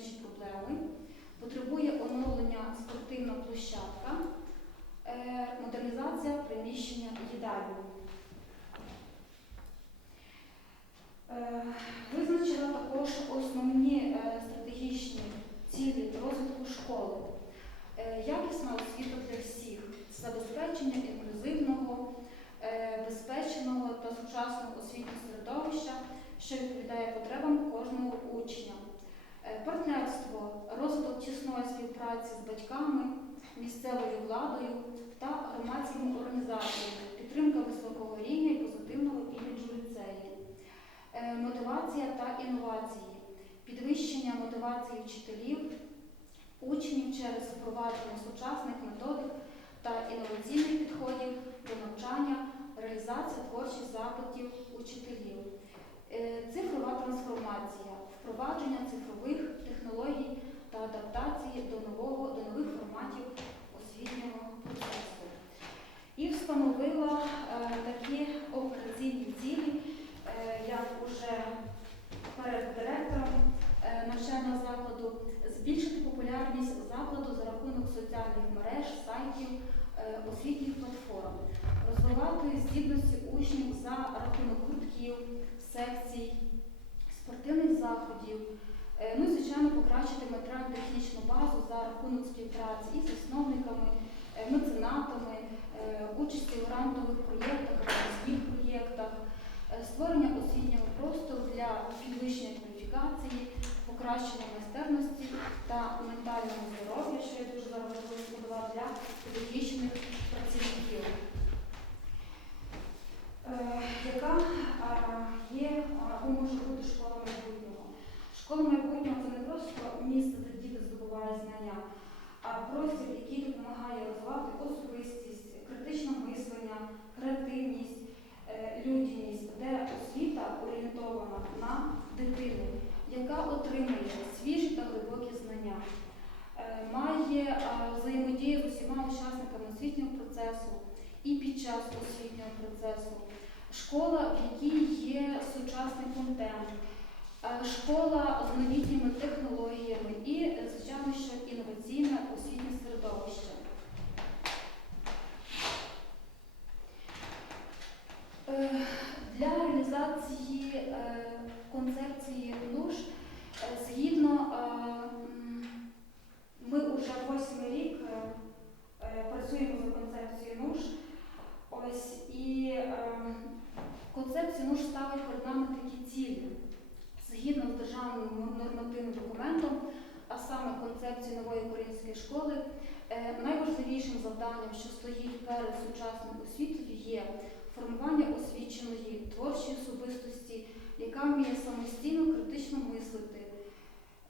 виробничі проблеми. Потребує оновлення спортивна площадка, е, модернізація приміщення їдальні. Е, Визначила також основні е, стратегічні цілі розвитку школи. Якісна освіта для всіх, забезпечення інклюзивного, безпечного та сучасного освітнього середовища, що відповідає потребам кожного учня. Е, Партнерство, розвиток тісної співпраці з батьками, місцевою владою та громадськими організаціями, підтримка високого рівня і позитивного іміджу ліцею. Е, Мотивація та інновації, підвищення мотивації вчителів, учнів через впровадження сучасних методик та інноваційних підходів до навчання, реалізація творчих запитів учителів, Е, цифрова трансформація, впровадження цифрових технологій та адаптації до нового до нових форматів освітнього процесу. І встановила е, такі операційні цілі, е, як уже перед директором е, навчального закладу, збільшити популярність закладу за рахунок соціальних мереж, сайтів, е, освітніх платформ, розвивати здібності учнів за рахунок гуртків, секцій, спортивних заходів. Е, Ну і, звичайно, покращити матеріально-технічну базу за рахунок співпраці із засновниками, е, меценатами, е, участі в грантових проєктах, громадських проєктах, е, створення освітнього простору для підвищення кваліфікації, покращення майстерності та ментального здоров'я, що я дуже зараз важливо для педагогічних працівників. Е, Яка є або може бути школа майбутнього? Школа майбутнього це не просто місце, де діти здобувають знання, а простір, який допомагає розвивати особистість, критичне мислення, креативність, е, людяність, де освіта орієнтована на дитину, яка отримує свіжі та глибокі знання, е, має а, взаємодію з усіма учасниками освітнього процесу і під час освітнього процесу. Школа, в якій є сучасний контент, е, школа з новітніми технологіями і, звичайно, що інноваційне освітнє середовище. Е, Для реалізації е, концепції НУШ е, згідно ми вже восьмий рік працюємо за концепцією НУШ. Ось і е, концепція НУШ ставить перед нами такі цілі. Згідно з державним нормативним документом, а саме концепцією нової української школи, е, найважливішим завданням, що стоїть перед сучасною освітою, є формування освіченої творчої особистості, яка вміє самостійно критично мислити,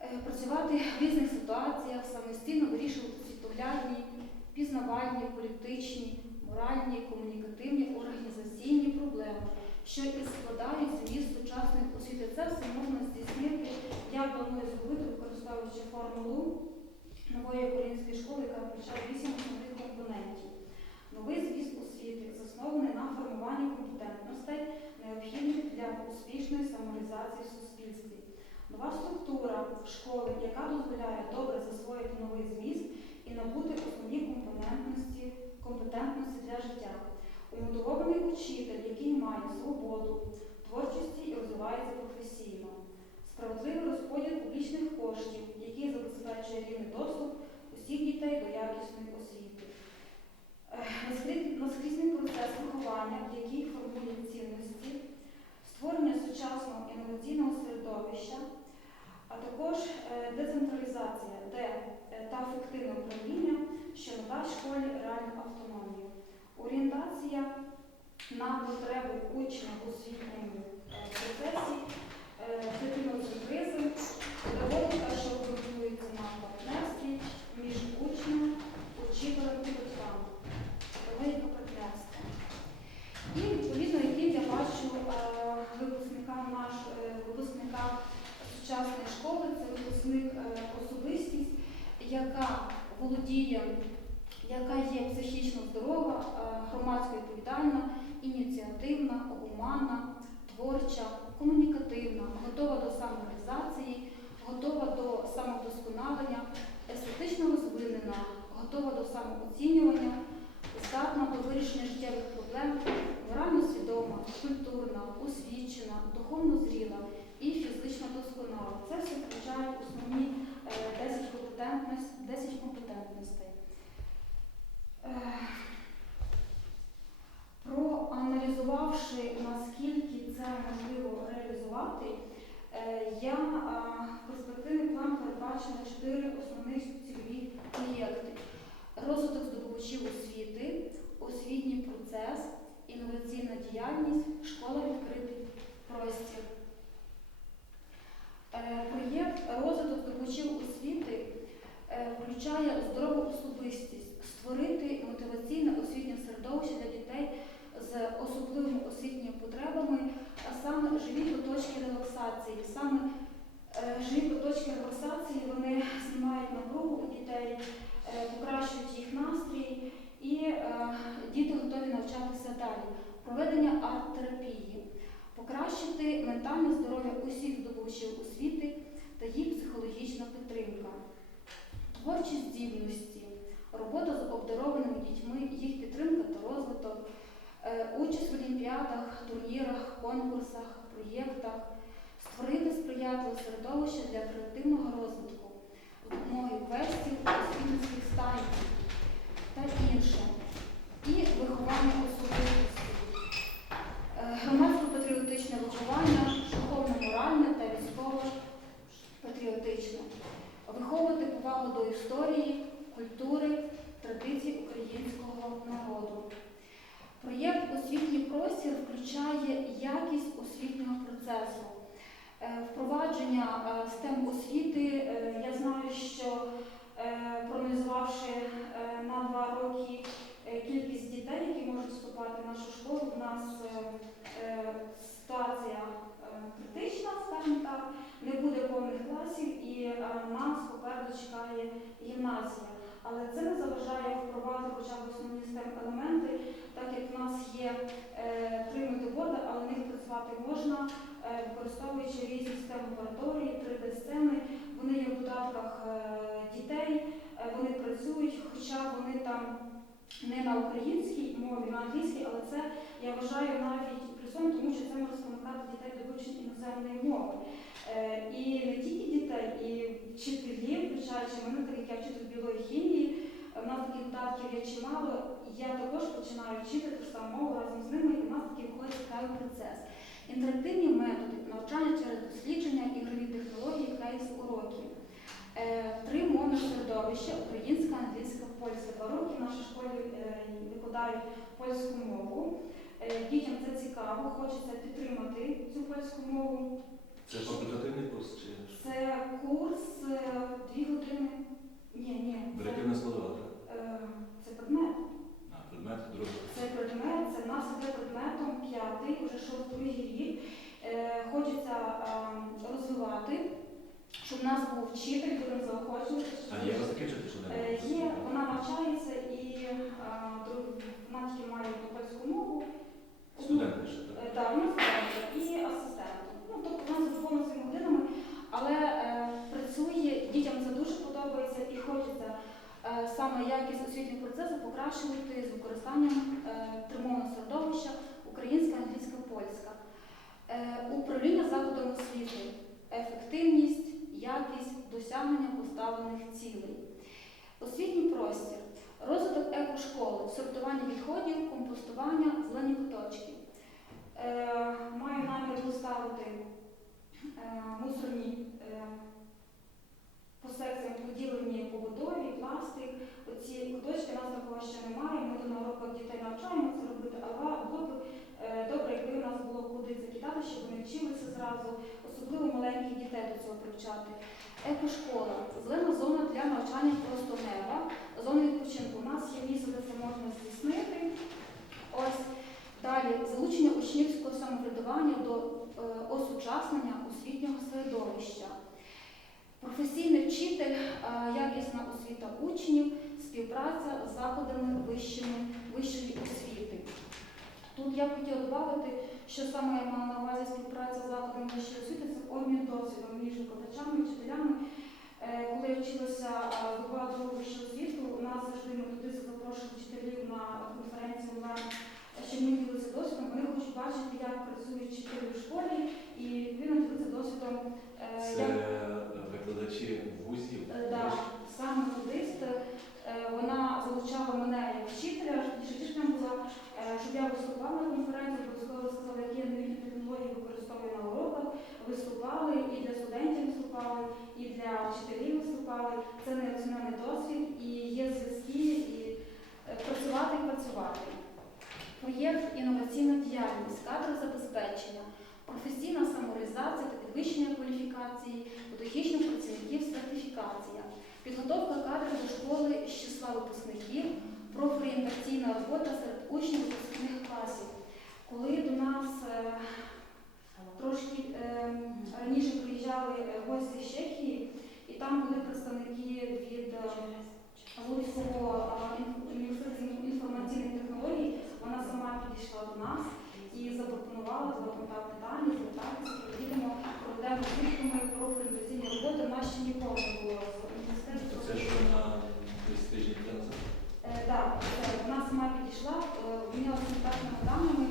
е, працювати в різних ситуаціях, самостійно вирішувати світоглядні, пізнавальні, політичні, моральні, комунікативні, що і складають зміст сучасної освіти. Це все можна здійснити. Я планую зробити, використовуючи формулу нової української школи, яка включає вісім основних компонентів. Новий зміст освіти заснований на формуванні компетентностей, необхідних для успішної самореалізації в суспільстві. Нова структура школи, яка дозволяє добре засвоїти новий зміст і набути основні компонентності, компетентності для життя. Умотивований учитель, який має свободу, творчості і розвивається професійно. Справедливий розподіл публічних коштів, який забезпечує рівний доступ усіх дітей до якісної освіти. Наскрізний процес виховання, який формує цінності, створення сучасного інноваційного середовища, а також е, децентралізація, де е, та ефективне управління, що надасть школі реальну автономію, орієнтація на потреби учня в освітньому е, процесі, е, дитиноцентризм, педагогіка, що ґрунтується на партнерстві між учнем, учителем і батьками, педагогіка партнерства. І відповідно, яким я бачу е, випускника наш е, випускника сучасної школи, це випускник особистість, яка володіє, яка є психічно ініціативна, гуманна, творча, комунікативна, готова до самореалізації, готова до самовдосконалення, естетично розвинена, готова до самооцінювання, здатна до вирішення життєвих проблем, морально свідома, культурна, освічена, духовно зріла і фізично досконала. Це все включає основні е, 10 компетентностей. 10 компетентностей. Е, Проаналізувавши, наскільки це можливо реалізувати, е, я в перспективний план передбачила чотири основних цільові проєкти: розвиток здобувачів освіти, освітній процес, інноваційна діяльність, школа відкритий простір. Е, Проєкт розвиток здобувачів освіти е, включає здорову особистість, створити мотиваційне освітнє середовище для дітей з особливими освітніми потребами, а саме живі куточки релаксації. Саме е, живі куточки релаксації вони знімають напругу у дітей, е, покращують їх настрій і е, діти готові навчатися далі. Проведення арт-терапії, покращити ментальне здоров'я усіх здобувачів освіти та їх психологічна підтримка, творчі здібності, робота з обдарованими дітьми, їх підтримка та розвиток, е, участь в олімпіадах, турнірах, конкурсах, проєктах, створити сприятливе середовище для креативного розвитку, допомоги квестів, освітницьких станцій та інше, і виховання особистості, Е, громадсько-патріотичне виховання, духовно-моральне та військово-патріотичне, виховувати повагу до історії, культури, традицій українського народу. Проєкт Освітній простір включає якість освітнього процесу. Е, Впровадження е, STEM освіти, е, я знаю, що е, проаналізувавши е, на два роки е, кількість дітей, які можуть вступати в нашу школу, у нас е, е, ситуація е, критична, скажімо так, не буде повних класів і е, нас попереду чекає гімназія. Але це не заважає впровадити хоча б основні STEM елементи, так як в нас є е, три медиборди, але в них працювати можна, е, використовуючи різні STEM лабораторії, 3D-сцени. Вони є в додатках е, дітей, е, вони працюють, хоча вони там не на українській мові, на англійській, але це я вважаю навіть плюсом, тому що це може спонукати дітей до вивчення іноземної мови. Е, І не тільки дітей, і вчителі, включаючи мене, так як я вчитель білої хімії, в нас таких додатків є чимало. Я також вчити ту ж саму мову разом з ними, і в нас такий виходить цікавий процес. Інтерактивні методи навчання через дослідження, ігрові технології, кейс уроків. Е, Три мовні середовища українська, англійська, польська. Два роки в нашій школі е, викладають польську мову. Е, Дітям це цікаво, хочеться підтримати цю польську мову. Це факультативний курс чи Це курс дві години. Ні, ні. це, варіативна складова, так? е, Це предмет. А, предмет, другий. Це предмет, це в нас іде предметом п'ятий, вже що другий рік. Е, Хочеться е, розвивати, щоб в нас був вчитель, будемо заохочувати. А є у вас таке вчитель, що Е, не Є, вона навчається і е, друг- вона тільки має польську мову. Студенти ще, так? Е, Так, вона студентка і асистент. Ну, тобто вона задоволена своїми годинами, але е, працює, дітям це дуже подобається і хочеться е, саме якість освітнього процесу покращувати з використанням е, тримовного середовища українська, англійська, польська. Е, управління заходом освіти, ефективність, якість досягнення поставлених цілей. Освітній простір, розвиток екошколи, сортування відходів, компостування, зелені куточки. Е, маю намір поставити мусорні по секціям поділені побутові, пластик. Оці куточки у нас такого ще немає. Ми до уроках дітей навчаємо це робити, але було б е, добре, якби у нас було куди закидати, щоб вони вчилися зразу, особливо маленьких дітей до цього привчати. Екошкола, зелена зона для навчання просто неба, зона відпочинку. У нас є місце, де це можна здійснити. Ось далі залучення учнівського самоврядування до е, осучаснення освітнього середовища. Професійний вчитель, е, якісна освіта учнів, співпраця з закладами вищими, вищої освіти. Тут я хотіла додати, що саме я мала на увазі співпраця з закладами вищої освіти, це обмін досвідом між викладачами, вчителями Е, Коли я вчилася е, здобувати вищу освіту, у нас завжди методисти запрошували вчителів на конференцію онлайн, щоб ми ділилися досвідом. Вони хочуть бачити, як працюють вчителі в школі, і відповідно ділитися досвідом. Це як викладачі вузів. Е, Да, сам методист, е, вона залучала мене як вчителя, раніше вчителем була, е, щоб я виступала на конференції, сказала, які новітні технології використовую на уроках, виступали і для студентів виступали, і для вчителів виступали. Це неоцінений досвід, і є зв'язки, і е, працювати і працювати. Проєкт інноваційна діяльність, кадрозабезпечення, професійна самореалізація та підвищення кваліфікації педагогічних працівників робота серед учнів випускних класів. Коли до нас е, трошки е, раніше приїжджали гості з Чехії, і там були представники від е, Луцького університету інформаційних технологій, вона сама підійшла до нас і запропонувала за контактні дані, звертатися, проведемо спілками про роботи. У нас ще ніколи не було в університеті. Це що на десь тиждень назад? Е, Так, це вона сама підійшла, е, обмінялася контактними даними.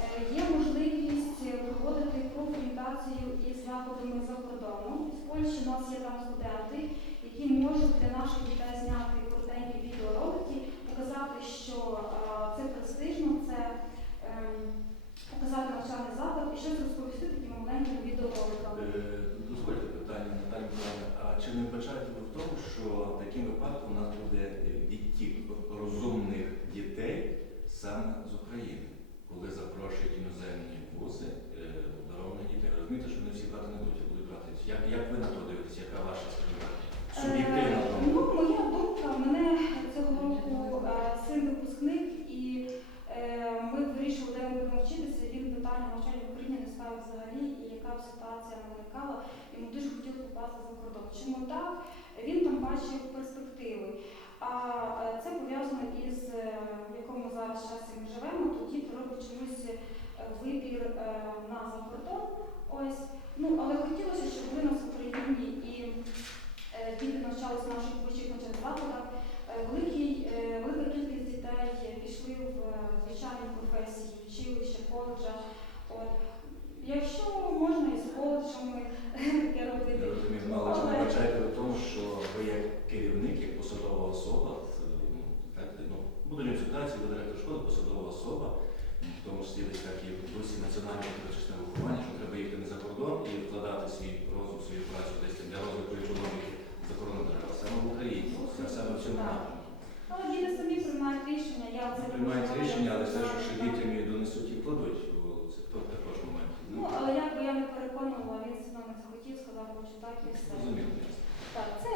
Е, Є можливість е, проводити профорієнтацію із закладами за кордоном. З Польщі у нас є там студенти, які можуть для наших дітей зняти коротенькі відеоролики, показати, що це престижно, це ем, показати навчальний заклад і щось розповісти такими маленькими відеороликами. Е, Дозвольте питання, Наталі Миколаївна, а чи не вбачаєте ви в тому, що таким випадком у нас буде відтік розумних дітей саме з України, коли запрошують іноземні вузи, е, обдарованих дітей? Ви Розумієте, що вони всі брати не будуть, а будуть брати. Як, як ви на то дивитесь, яка ваша скажімо, суб'єктивна Е, думка? Ну, моя думка, мене цього року е, син випускник, і е, ми вирішили, де ми будемо вчитися. Він питання навчання в Україні не ставив взагалі, і яка б ситуація не виникала. Йому дуже попасти за кордон. Чому так? Він там бачив перспективи. А е, це пов'язано із е, в якому зараз часі ми живемо, то діти роблять чомусь е, вибір на закордон. Ось. Ну, але хотілося, щоб були нас в Україні і діти навчалися в наших вищих навчальних закладах. Великий, велика кількість дітей пішли в звичайні професії, училища, коледжа. От. Якщо можна і з коледжами таке Я робити. розумію, ну, але чи не вбачаєте ви в тому, що ви як керівник, як посадова особа, це, ну, так, ну, буду в ситуації, ви директор школи, посадова особа, в тому числі десь так і в дусі національного патріотичне виховання, що треба їхати не за кордон і вкладати свій розум, свою працю десь для розвитку економіки за кордоном держави, а саме в Україні, це саме в цьому напрямку. Але діти самі приймають рішення. Я це Приймають не рішення, але все, знаю, що ще так. дітям і донесуть і вкладуть, бо це то також момент. Ну, але як би я не переконувала, він все одно не захотів, сказав, хочу так це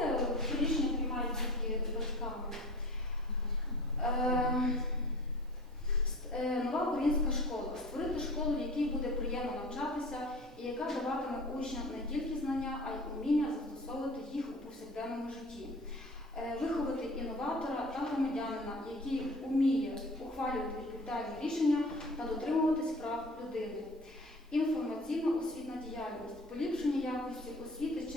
рішення приймають тільки батьками. Е, е, Нова українська школа. Створити школу, в якій буде приємно навчатися і яка даватиме учням не тільки знання, а й уміння застосовувати їх у повсякденному житті. Е, Виховати інноватора та громадянина, який уміє ухвалювати відповідальні рішення та дотримуватись прав людини. Інформаційно-освітна діяльність,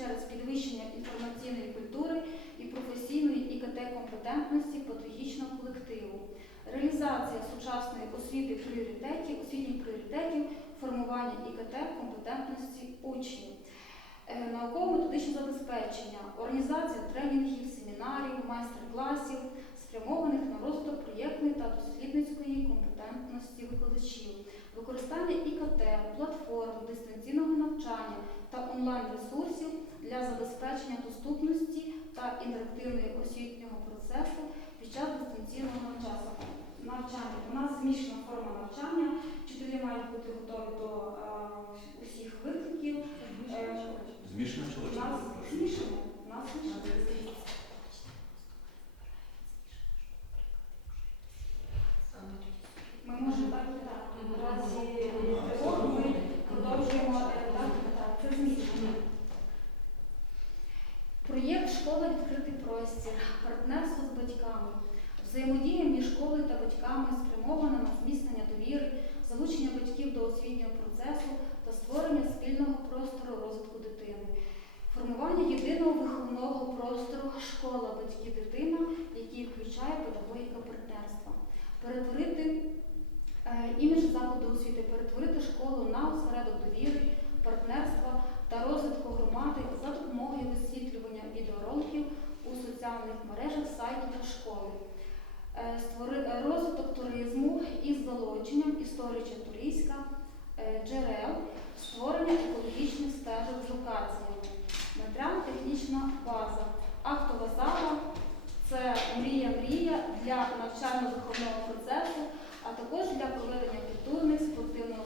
через підвищення інформаційної культури і професійної ІКТ компетентності педагогічного колективу, реалізація сучасної освіти пріоритетів, освітніх пріоритетів, формування ІКТ компетентності учнів, Е, науково-методичне забезпечення, організація тренінгів, семінарів, майстер-класів, спрямованих на розвиток проєктної та дослідницької компетентності викладачів, використання ІКТ, платформ, дистанційного навчання та онлайн-ресурсів для забезпечення доступності та інтерактивної освітнього процесу під час дистанційного навчання. навчання. У нас змішана форма навчання, вчителі мають бути готові до е, усіх викликів. Е, Змішано чи у нас змішано. У нас змішано. Ми можемо так. В разі тривоги ми продовжуємо е, так і так. Це змішано. Проєкт Школа відкритий простір, партнерство з батьками. Взаємодія між школою та батьками спрямована на зміцнення довіри, залучення батьків до освітнього процесу та створення спільного простору розвитку дитини. Формування єдиного виховного простору школа батьки дитина, який включає педагогіка партнерства. Перетворити е, імідж закладу освіти, перетворити школу на осередок довіри, партнерства та розвитку громади за допомогою висвітлювання відеороликів у соціальних мережах, сайті та школи. Е, створи- е, Розвиток туризму із залученням історії е, джерел, створення екологічних стежок з локаціями, матеріально-технічна база, актова зала це мрія-мрія для навчально-виховного процесу, а також для проведення культурних, спортивного